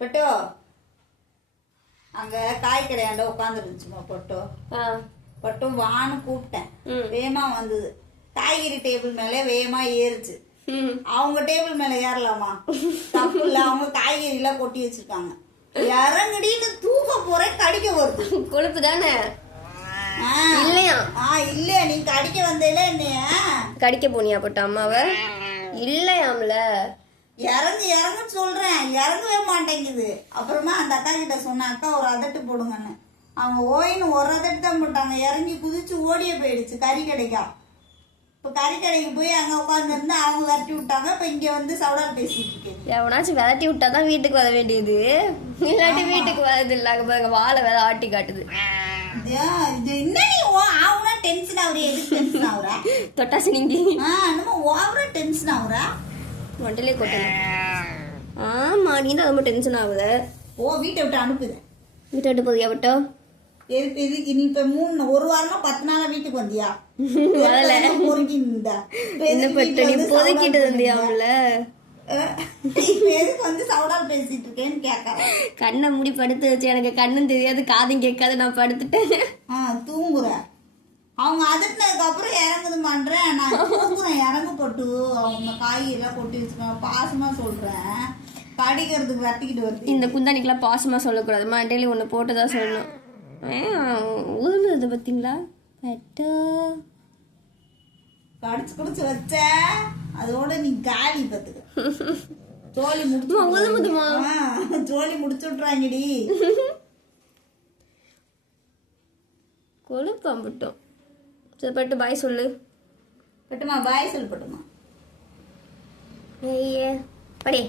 பட்டோ அங்க காய் கடையாண்ட உட்காந்துருந்துச்சுமா பட்டோ. பட்டும் வான்னு கூப்பிட்டேன், வேகமா வந்தது. காய்கறி டேபிள் மேல வேகமா ஏறுச்சு. அவங்க டேபிள் மேல ஏறலாமா? தப்பு இல்ல, அவங்க காய்கறி எல்லாம் கொட்டி வச்சிருக்காங்க. இறங்கடின்னு தூக்க போற, கடிக்க வருது. கொழுப்பு தானே இல்லையா? இல்லையா, நீ கடிக்க வந்தேல என்னைய கடிக்க போனியா பட்ட அம்மாவை? இல்லையாம்ல. இறங்கு இறங்குன்னு சொல்றேன், இறங்கவே மாட்டேங்குது. அப்புறமா அந்த அக்கா கிட்ட சொன்ன, அக்கா ஒரு அதட்டு போடுங்கன்னு. அவங்க ஓயின்னு ஒரு அதட்டு தான் போட்டாங்க. இறங்கி குதிச்சு ஓடியே போயிடுச்சு கறி கடைக்கா. இப்ப கறி கடைக்கு போய் அங்க உட்காந்து இருந்து அவங்க விரட்டி விட்டாங்க. இப்ப இங்க வந்து சவுடால் பேசிட்டு இருக்கேன். எவனாச்சும் விரட்டி விட்டாதான் வீட்டுக்கு வர வேண்டியது, இல்லாட்டி வீட்டுக்கு வரது இல்ல. வாழை வேற ஆட்டி காட்டுது. டென்ஷன் ஆகுற, எதுக்கு டென்ஷன் ஆகுறா? தொட்டாச்சு நீங்க ஓவரா டென்ஷன் ஆகுறா. மண்டலே கொட்டல. ஆமா, நீ தான் ரொம்ப டென்ஷன் ஆகுத. ஓ, வீட்டை விட்டு அனுப்புது. வீட்டை விட்டு போதியா பட்டோ? எதுக்கு நீ இப்ப ஒரு வாரமா 10 நாளா வீட்டுக்கு வந்தியா? என்ன பட்ட நீ பொதுக்கிட்டு வந்தியாம்ல? எதுக்கு வந்து சவுடால் பேசிட்டு இருக்கேன்னு கேட்கறேன். கண்ணை மூடி படுத்து வச்சு, எனக்கு கண்ணும் தெரியாது காதும் கேட்காது, நான் படுத்துட்டேன். தூங்குறேன். அவங்க அதட்டினதுக்கு அப்புறம் இறங்குது பண்றேன். நான் தூங்குறேன், இறங்கு போட்டு. அவங்க காய்கறிலாம் கொட்டி வச்சுருக்காங்க. பாசமா சொல்றேன், கடிக்கிறதுக்கு வெட்டிக்கிட்டு வருது. இந்த குந்தானிக்கெல்லாம் பாசமா சொல்லக்கூடாது, மண்டையில ஒண்ணு போட்டுதான் சொல்லணும். உதுந்தது பார்த்தீங்களா பட்டோ? கடிச்சு குடிச்சு வச்ச அதோட நீ காலி பத்துக்க. ஜோலி முடிச்சு ஜோலி முடிச்சு விட்டுறாங்கடி. கொழுப்பாம் பட்டோம். சரி பட்டு பாய் சொல்லு. பட்டுமா பாய் சொல்லு. பட்டுமா படே